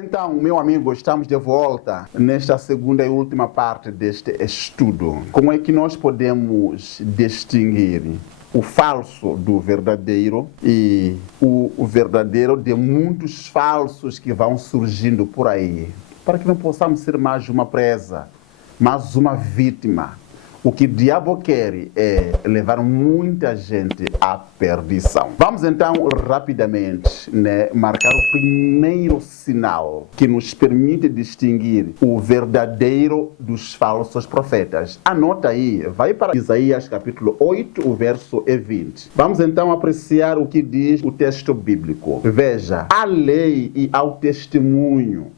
Então, meu amigo, estamos de volta nesta segunda e última parte deste estudo. Como é que nós podemos distinguir o falso do verdadeiro e o verdadeiro de muitos falsos que vão surgindo por aí, para que não possamos ser mais uma presa, mais uma vítima. O que o diabo quer é levar muita gente à perdição. Vamos então rapidamente marcar o primeiro sinal que nos permite distinguir o verdadeiro dos falsos profetas. Anota aí, vai para Isaías capítulo 8, o verso 20. Vamos então apreciar o que diz o texto bíblico. Veja, à lei e ao testemunho,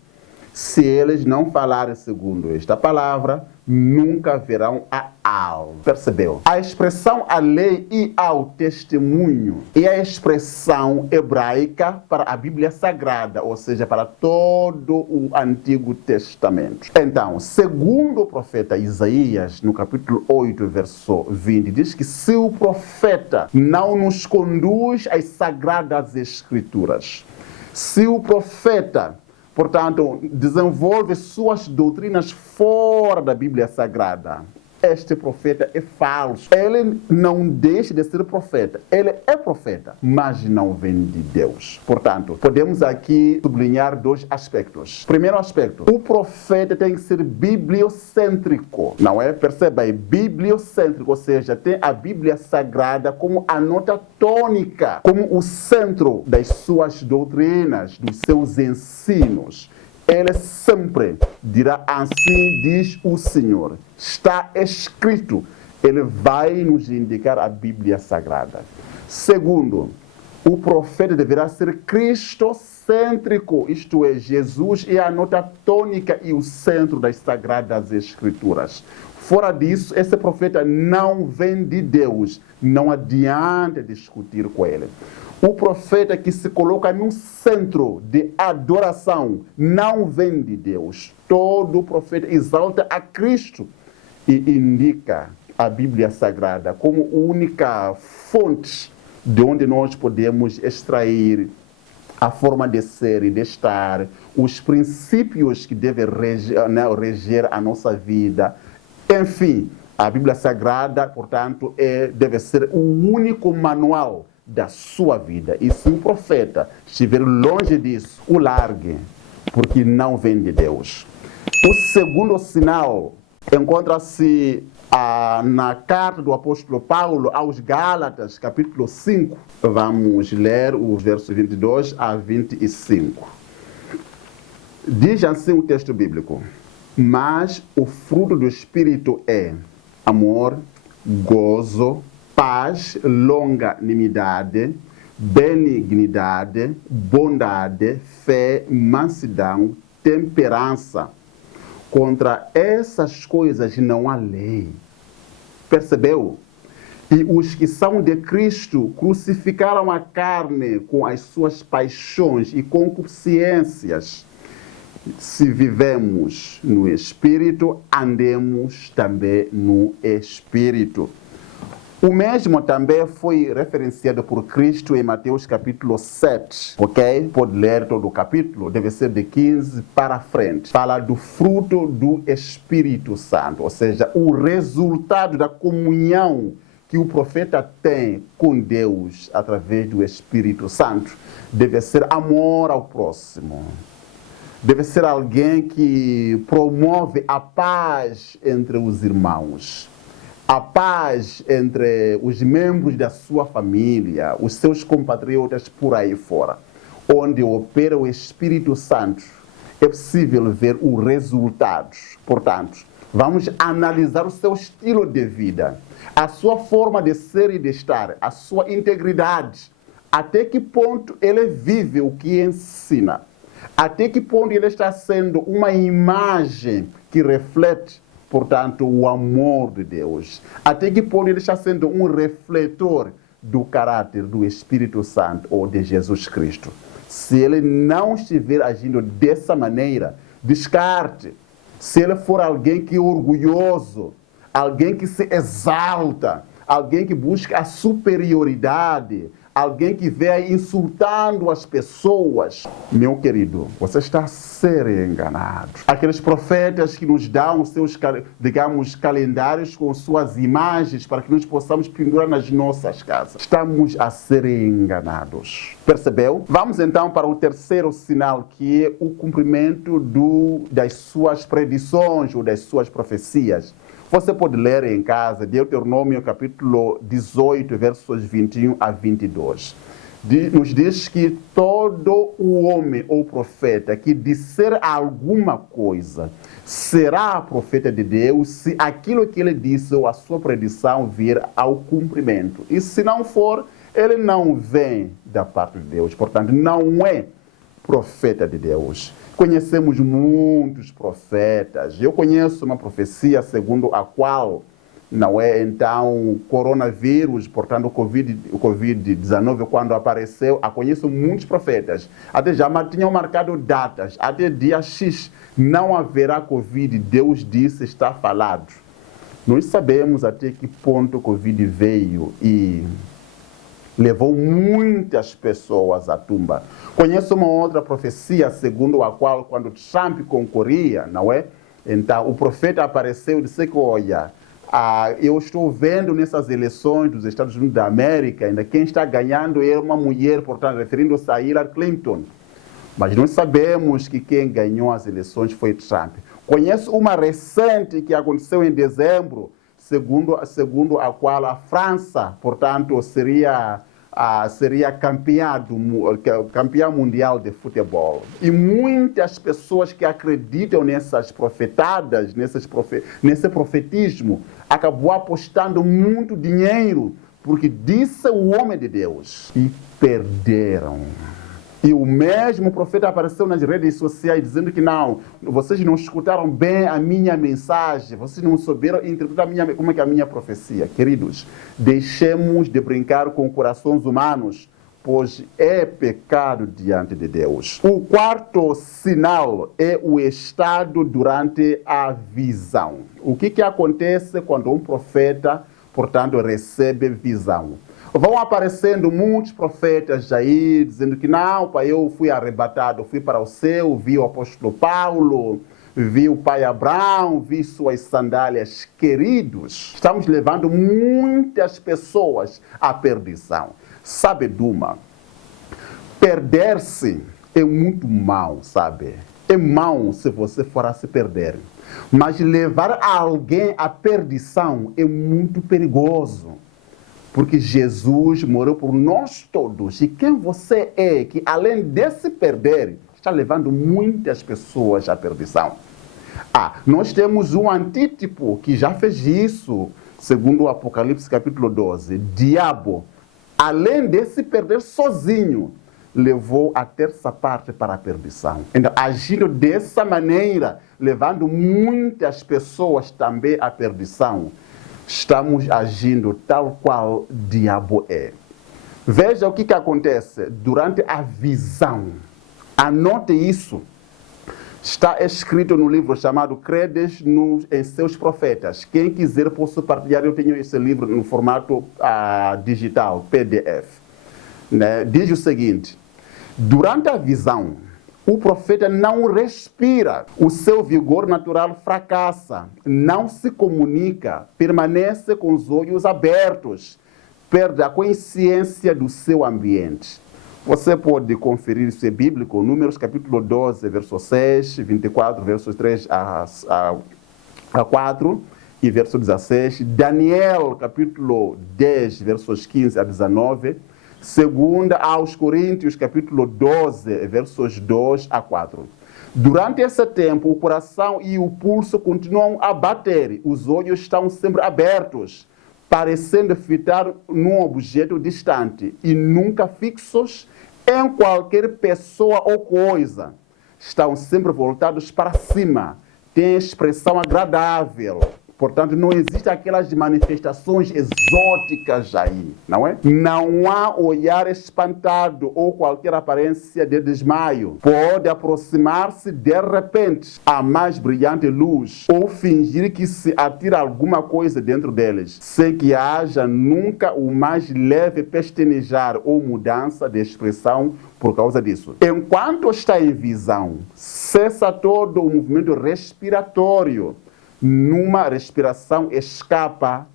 se eles não falarem segundo esta palavra, nunca verão a alma. Percebeu? A expressão a lei e ao testemunho é a expressão hebraica para a Bíblia Sagrada, ou seja, para todo o Antigo Testamento. Então, segundo o profeta Isaías, no capítulo 8, verso 20, diz que se o profeta não nos conduz às Sagradas Escrituras, se o profeta, portanto, desenvolve suas doutrinas fora da Bíblia Sagrada, este profeta é falso. Ele não deixa de ser profeta. Ele é profeta, mas não vem de Deus. Portanto, podemos aqui sublinhar dois aspectos. Primeiro aspecto, o profeta tem que ser bibliocêntrico, não é? Perceba aí, bibliocêntrico, ou seja, tem a Bíblia Sagrada como a nota tônica, como o centro das suas doutrinas, dos seus ensinos. Ele sempre dirá: assim diz o Senhor. Está escrito. Ele vai nos indicar a Bíblia Sagrada. Segundo, o profeta deverá ser cristocêntrico, isto é, Jesus é a nota tônica e o centro das Sagradas Escrituras. Fora disso, esse profeta não vem de Deus. Não adianta discutir com ele. O profeta que se coloca no centro de adoração não vem de Deus. Todo profeta exalta a Cristo e indica a Bíblia Sagrada como única fonte de onde nós podemos extrair a forma de ser e de estar, os princípios que devem reger a nossa vida. Enfim, a Bíblia Sagrada, portanto, deve ser o único manual da sua vida. E se o profeta estiver longe disso, o largue, porque não vem de Deus. O segundo sinal encontra-se na carta do apóstolo Paulo aos Gálatas, capítulo 5. Vamos ler o verso 22 a 25. Diz assim o texto bíblico: mas o fruto do Espírito é amor, gozo, paz, longanimidade, benignidade, bondade, fé, mansidão, temperança. Contra essas coisas não há lei. Percebeu? E os que são de Cristo crucificaram a carne com as suas paixões e concupiscências. Se vivemos no Espírito, andemos também no Espírito. O mesmo também foi referenciado por Cristo em Mateus capítulo 7, ok? Pode ler todo o capítulo, deve ser de 15 para frente. Fala do fruto do Espírito Santo, ou seja, o resultado da comunhão que o profeta tem com Deus através do Espírito Santo. Deve ser amor ao próximo. Deve ser alguém que promove a paz entre os irmãos. A paz entre os membros da sua família, os seus compatriotas por aí fora. Onde opera o Espírito Santo, é possível ver os resultados. Portanto, vamos analisar o seu estilo de vida, a sua forma de ser e de estar, a sua integridade. Até que ponto ele vive o que ensina. Até que ponto ele está sendo uma imagem que reflete, portanto, o amor de Deus. Até que ponto ele está sendo um refletor do caráter do Espírito Santo ou de Jesus Cristo. Se ele não estiver agindo dessa maneira, descarte. Se ele for alguém que é orgulhoso, alguém que se exalta, alguém que busca a superioridade, alguém que vem insultando as pessoas, meu querido, você está a ser enganado. Aqueles profetas que nos dão os seus, digamos, calendários com suas imagens para que nós possamos pendurar nas nossas casas. Estamos a ser enganados. Percebeu? Vamos então para o terceiro sinal, que é o cumprimento das suas predições ou das suas profecias. Você pode ler em casa, Deuteronômio capítulo 18, versos 21 a 22. Nos diz que todo o homem ou profeta que disser alguma coisa será profeta de Deus se aquilo que ele disse ou a sua predição vir ao cumprimento. E se não for, ele não vem da parte de Deus. Portanto, não é profeta de Deus. Conhecemos muitos profetas. Eu conheço uma profecia segundo a qual não é então coronavírus, portanto o Covid-19 quando apareceu, eu conheço muitos profetas. Até já tinham marcado datas, até dia X não haverá Covid, Deus disse, está falado. Nós sabemos até que ponto o Covid veio e levou muitas pessoas à tumba. Conheço uma outra profecia, segundo a qual, quando Trump concorria, não é? Então, o profeta apareceu e disse que, olha, eu estou vendo nessas eleições dos Estados Unidos da América, ainda quem está ganhando é uma mulher, portanto, referindo-se a Hillary Clinton. Mas nós sabemos que quem ganhou as eleições foi Trump. Conheço uma recente que aconteceu em dezembro, segundo a qual a França, portanto, seria campeã mundial de futebol. E muitas pessoas que acreditam nessas profetadas, nesse profetismo, acabou apostando muito dinheiro, porque disse o homem de Deus, e perderam. E o mesmo profeta apareceu nas redes sociais dizendo que não, vocês não escutaram bem a minha mensagem, vocês não souberam interpretar como é que é a minha profecia. Queridos, deixemos de brincar com corações humanos, pois é pecado diante de Deus. O quarto sinal é o estado durante a visão. O que acontece quando um profeta, portanto, recebe visão? Vão aparecendo muitos profetas aí, dizendo que não, pai, eu fui arrebatado, fui para o céu, vi o apóstolo Paulo, vi o pai Abraão, vi suas sandálias. Queridos, estamos levando muitas pessoas à perdição. Sabe, Duma, perder-se é muito mal, sabe? É mal se você for a se perder. Mas levar alguém à perdição é muito perigoso. Porque Jesus morreu por nós todos. E quem você é que, além de se perder, está levando muitas pessoas à perdição? Nós temos um antítipo que já fez isso, segundo o Apocalipse capítulo 12. Diabo, além de se perder sozinho, levou a terça parte para a perdição. Então, agindo dessa maneira, levando muitas pessoas também à perdição, estamos agindo tal qual o diabo é. Veja o que acontece durante a visão. Anote isso. Está escrito no livro chamado Credes em seus profetas. Quem quiser posso partilhar, eu tenho esse livro no formato digital, PDF. Né? Diz o seguinte: durante a visão, o profeta não respira, o seu vigor natural fracassa, não se comunica, permanece com os olhos abertos, perde a consciência do seu ambiente. Você pode conferir isso é bíblico, Números capítulo 12, verso 6, 24, versos 3 a 4 e verso 16, Daniel capítulo 10, versos 15 a 19, Segunda aos Coríntios, capítulo 12, versos 2 a 4. Durante esse tempo, o coração e o pulso continuam a bater, os olhos estão sempre abertos, parecendo fitar num objeto distante e nunca fixos em qualquer pessoa ou coisa. Estão sempre voltados para cima, têm expressão agradável, Portanto, não existem aquelas manifestações exóticas aí, não é? Não há olhar espantado ou qualquer aparência de desmaio. Pode aproximar-se de repente à mais brilhante luz ou fingir que se atira alguma coisa dentro deles, sem que haja nunca o mais leve pestenejar ou mudança de expressão por causa disso. Enquanto está em visão, cessa todo o movimento respiratório. Numa respiração escapa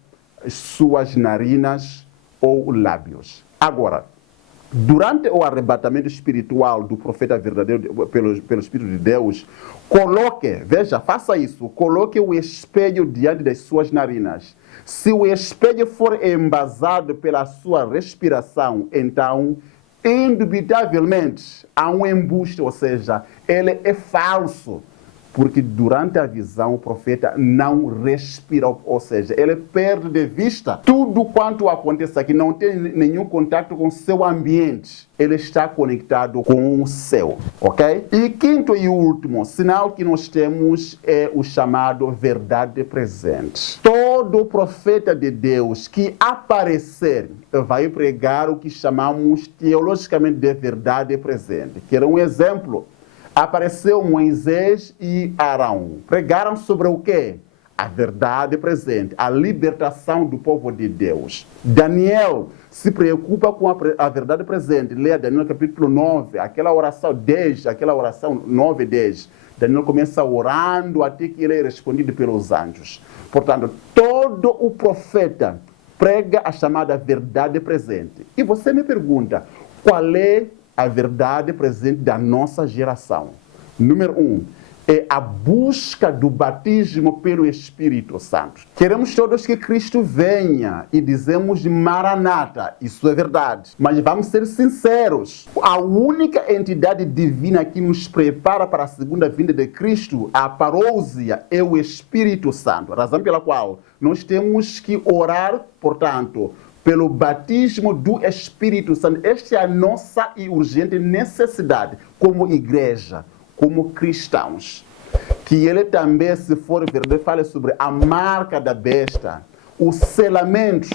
suas narinas ou lábios. Agora, durante o arrebatamento espiritual do profeta verdadeiro pelo Espírito de Deus, faça isso, coloque o espelho diante das suas narinas. Se o espelho for embasado pela sua respiração, então, indubitavelmente, há um embuste, ou seja, ele é falso. Porque durante a visão o profeta não respira, ou seja, ele perde de vista tudo quanto acontece aqui, não tem nenhum contato com o seu ambiente. Ele está conectado com o céu, ok? E quinto e último sinal que nós temos é o chamado verdade presente. Todo profeta de Deus que aparecer vai pregar o que chamamos teologicamente de verdade presente. Quero um exemplo. Apareceu Moisés e Arão. Pregaram sobre o quê? A verdade presente, a libertação do povo de Deus. Daniel se preocupa com a verdade presente. Leia Daniel capítulo 9, aquela oração 10, aquela oração 9 e 10. Daniel começa orando até que ele é respondido pelos anjos. Portanto, todo o profeta prega a chamada verdade presente. E você me pergunta, qual é a verdade presente da nossa geração? Número 1, é a busca do batismo pelo Espírito Santo. Queremos todos que Cristo venha e dizemos Maranata, isso é verdade. Mas vamos ser sinceros, a única entidade divina que nos prepara para a segunda vinda de Cristo, a parousia, é o Espírito Santo. A razão pela qual nós temos que orar, portanto, pelo batismo do Espírito Santo. Esta é a nossa e urgente necessidade como igreja, como cristãos. Que ele também, se for verdade, fale sobre a marca da besta, o selamento,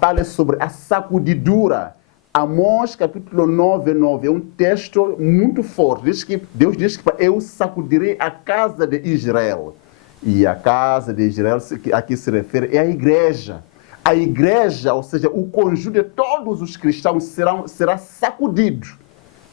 fale sobre a sacudidura. Amós capítulo 9:9 é um texto muito forte. Deus diz que eu sacudirei a casa de Israel. E a casa de Israel, a que se refere, é a igreja. A igreja, ou seja, o conjunto de todos os cristãos será sacudido.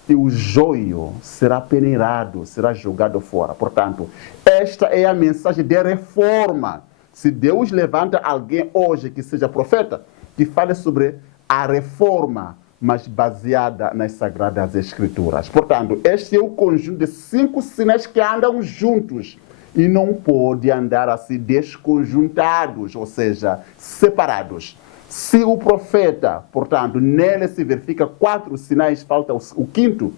E o joio será peneirado, será jogado fora. Portanto, esta é a mensagem de reforma. Se Deus levanta alguém hoje que seja profeta, que fale sobre a reforma, mas baseada nas Sagradas Escrituras. Portanto, este é o conjunto de 5 sinais que andam juntos. E não pode andar assim desconjuntados, ou seja, separados. Se o profeta, portanto, nele se verifica 4 sinais, falta o quinto,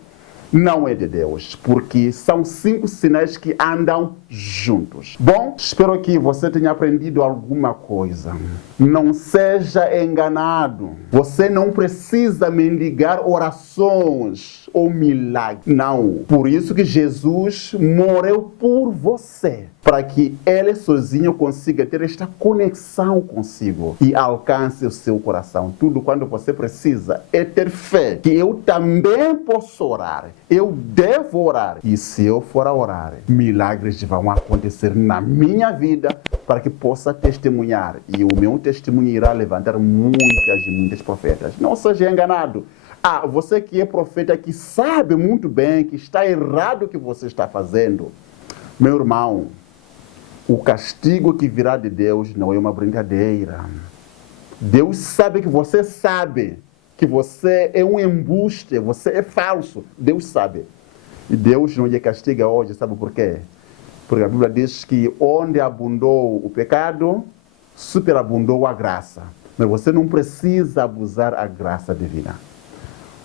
não é de Deus, porque são 5 sinais que andam juntos. Bom, espero que você tenha aprendido alguma coisa. Não seja enganado. Você não precisa mendigar orações ou milagres. Não. Por isso que Jesus morreu por você, para que ele sozinho consiga ter esta conexão consigo e alcance o seu coração. Tudo quando você precisa é ter fé, que eu também posso orar, eu devo orar. E se eu for a orar, milagres vão acontecer na minha vida para que possa testemunhar. E o meu testemunho irá levantar muitas profetas. Não seja enganado. Você que é profeta, que sabe muito bem que está errado o que você está fazendo. Meu irmão, o castigo que virá de Deus não é uma brincadeira. Deus sabe que você é um embuste, você é falso. Deus sabe. E Deus não lhe castiga hoje, sabe por quê? Porque a Bíblia diz que onde abundou o pecado, superabundou a graça. Mas você não precisa abusar a graça divina.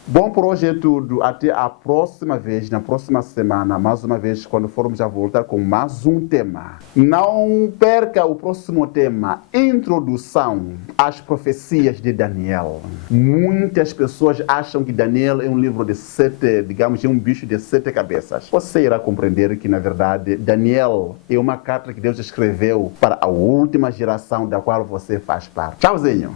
Bom, por hoje é tudo. Até a próxima vez, na próxima semana, mais uma vez, quando formos a voltar com mais um tema. Não perca o próximo tema, Introdução às Profecias de Daniel. Muitas pessoas acham que Daniel é um livro de 7, digamos, é um bicho de 7 cabeças. Você irá compreender que, na verdade, Daniel é uma carta que Deus escreveu para a última geração da qual você faz parte. Tchauzinho!